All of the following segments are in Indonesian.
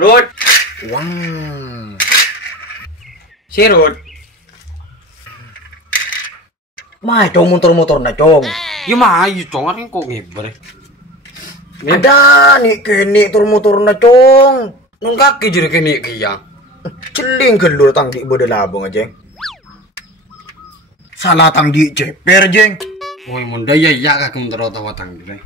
Rut. Wang. Si Rut. Mah cong motor-motor na cong. Ya mayu cong kan kok ngeber. Ada nih kene motor na cong. Nung kaki jadi kene kia. Celing gelur tang di bodo labong aja. Salah tang di ceper jeng. Woi munda ya kaki motor tawatang dire.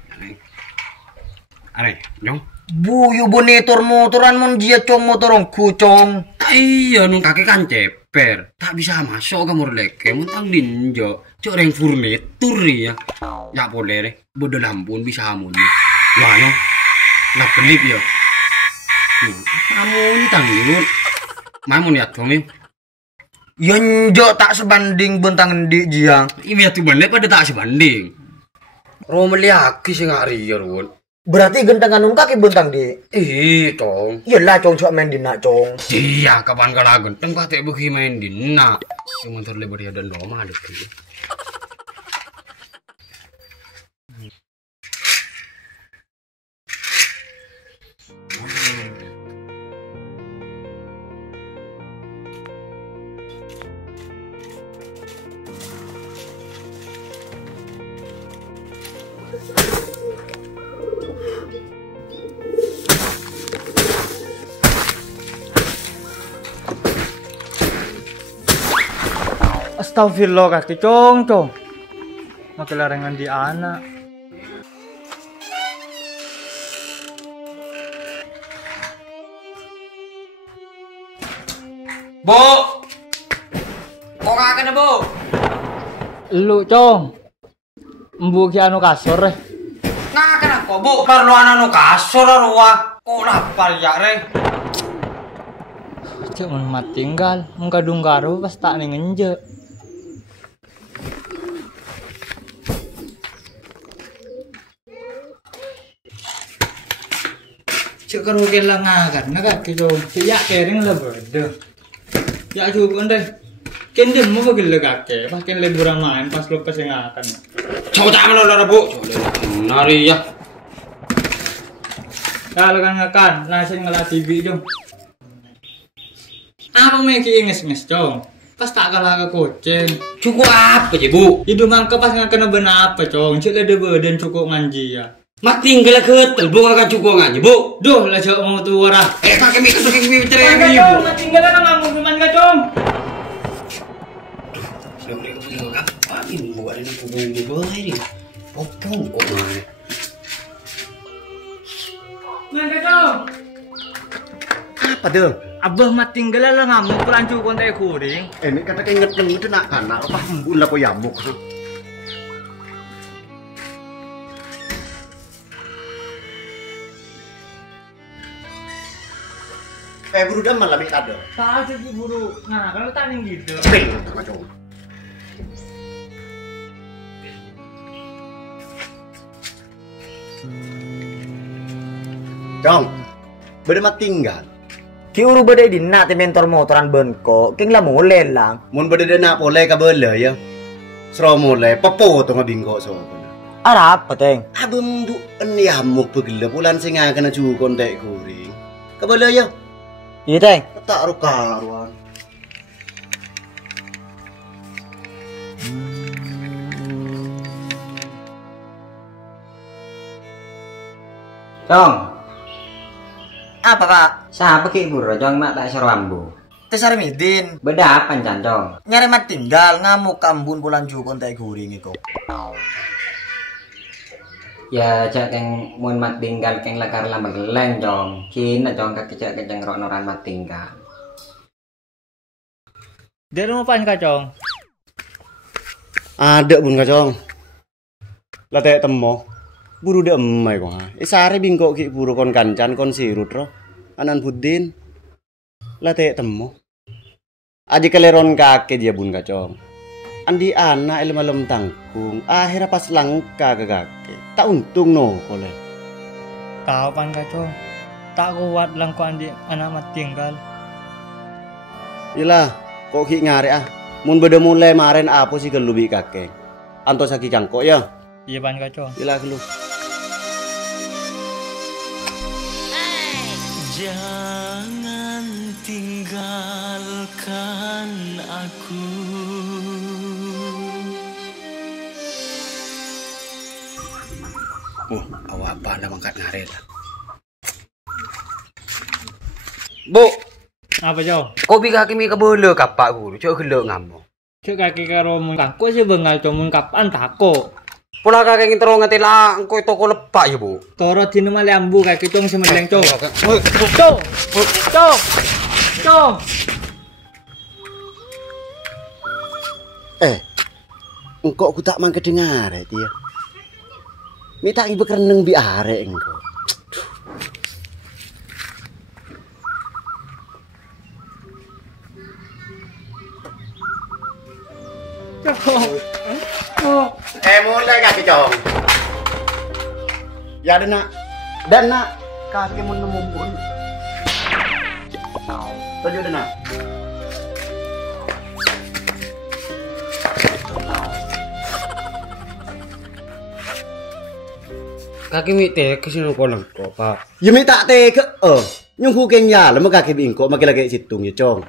Are, nyong. Buyu bonitor motoran mon dia cong motorong kucong. Iya nung kaki kan ceper. Tak bisa masuk ke leke mentang dinjo. Cok reng furnitur ya. Ya boleh deh. Bodo lampun bisa amun. Wah nyong. Nak belip ya. Amun tanggung. Mamun ya Tommy. Yonjo tak sebanding bentang di jiang. Iya tuh banding pada tak sebanding. Romeli aki sing ngari ya Run. Berarti gentangan kaki bentang di. Tong. Iyalah cong cok main di nak cong. Iya kapan kala genteng kate beki main dina. Sing motor lebar ya dan Roma ada ki. Astagfirullah kaki cong. Makelarengan di anak. Bu. Kok kakek Bu? Lu cong. Embu ki anu kasur reh. Ngakek apa Bu? Perlu anu kasur ruah. Kok lapar ya reng? Cuk mat tinggal. Muka dunggaru pas tak ning ngenje. Cuk kan mungkin lah ngakan kaki cong. Ya kering lah berde. Ya cukup deh. Kendem mau bagi kaki. Pakai liburan main pas lepas yang akan. Coba mana Bu? Nari ya. Kalau kan ngakan, nasi ngelah TV cong. Apa meki nges-nges cong? Pas tak kalah ke kucing. Cukup apa sih Bu? Hidung ngangke pas ngakena benar apa cong? Cik ada badan cukup nganji ya. Mak tinggal ke telbu kakak cukup ngaji Bu. Duh lah cok mau tua dah. Kakek mikir cerai Kagak Bu. cong, mak tinggal kan nganggung firman ka cong. Apa ini Bu? Ada yang kubung di bawah ini. Potong kok mana? Ngangka cong. Apa tuh? Abah mak tinggal lah ngamuk pelancu kontai kuring. Ini kata inget yang itu nak anak apa embun lah kau yamuk. Buru dah malah ada. Tak jadi buru. Nah kalau tak ning gitu. Cepet sama cowok. Cong, beda mak tinggal. Ki uru beda di nak te mentor motoran benko, king lah mulai lang. Mun beda de nak boleh ka bela ya. Sro mulai pepo to ngabingko so. Ara apa teng? Abem bu nyamuk begele pulan sing ngakena ju kontek kuring. Ka bela ya. Iya teng. Tak karuan. Cong, Apa kak? siapa ki buru cong mak tak serambu. Tesar midin. Beda apa can cong? Nyari mat tinggal ngamuk kambun pulan ju kontek kuring iko. Ya cak keng mun mat tinggal keng lekar lamar leng cong. Kina cong kaki cak keceng noran mat tinggal. Dia rumah pan ka cong. Ada bun kacong. Late temo. Buru de emai kok. Sare bingkok ki buru kon kancan kon sirut ro. Anan budin. Late temo. Aji keleron kake dia bun kacong. Andi anak elem-elem tangkung. Akhirnya pas langka ke kake. Tak untung no kole. Tahu pan ka cong. Tak kuat lang ko andi anak mat tinggal. Iyalah, kok ki ngare ah. Mun beda mulai maren apa sih kelubi kake. Anto saki cangkok ya. Iya pan ka cong. Iyalah kelu. Jangan tinggalkan aku. Awak apa anda mangkat ngaret? Bu, Apa Jo? kopi kaki mi kebele kapak guru, cok gelek ngamo. Cek kaki karo mun kangko sih bengal mun kapan tako. Pula kakek yang terong ngati lah, engkau toko lepak ya bu. Toro dino male ambu kaki tong semeleng Co. Co. Co. Co. Engkau aku tak mangke dengar dia. Minta ibu kereneng bi arek engkau. Mulai kaki cong. Ya dan nak kaki mau nemu pun. Tadi udah nak. Kaki mi teh kesini kolam kok pak. Ya minta teh ke nyungku kenya lama kaki bingko makin lagi situng ya cong.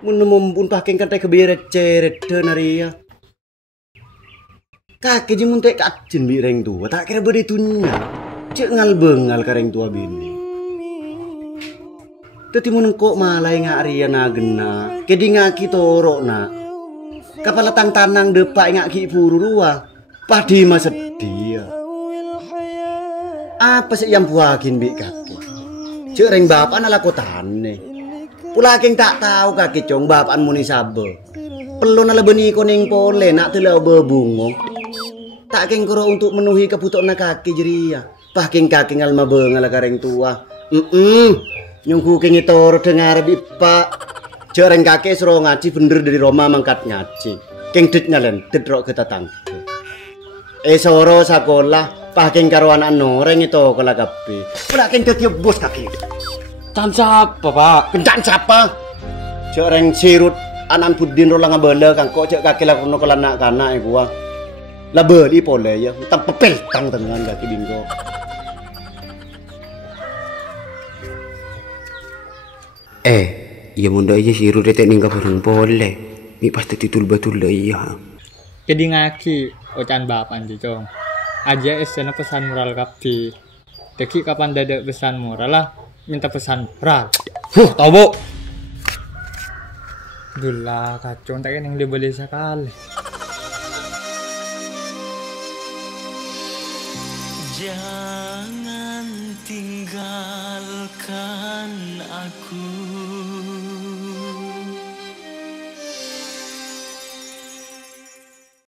Mau nemu pun pakai kan teh kebiri ceret naria. Kaki jimun teh kacin bi reng tua tak kira beri tunya. Cek ngal bengal kareng tua bini. Teti mun kok malai ngaria na gena. Kedi ngaki torok na. Kapal tang tanang depak ngaki puru ruah. Padi mah sedih. Apa sih yang buakin bi kaki? Cek reng bapak nala kotane. Pula keng tak tahu kaki cong bapak muni sabe. Perlu nala beni koning pole nak telau bebungong. Tak keng kuro untuk menuhi kebutuhan kaki jeria. Pah keng kaki ngal mabengal kareng tua. Nyungku keng itu dengar bi pak. Cek reng kaki suruh ngaji bener dari Roma mangkat ngaji. Keng dit nyalen dit rok ketatang. Soro sekolah. Paking karo anak noreng itu kalau kapi. Pula keng dadi bos kaki. Tan siapa pak? Kencan siapa? Cek reng sirut anan pudin rolang ngabele kang kok cek kaki lakono kelana kana gua. Lah beli pole ya, tak pepel tang tengan kaki bingko. Iya munda aja sirut detek ningka bareng pole. Mi pasti titul betul lah iya. Jadi ngaki ocan bapan di cong. Aja esena pesan moral kapti. Deki kapan dadak pesan moral lah, minta pesan moral. Tau bu. Dula kacung tak yang dibeli sekali. Jangan tinggalkan aku.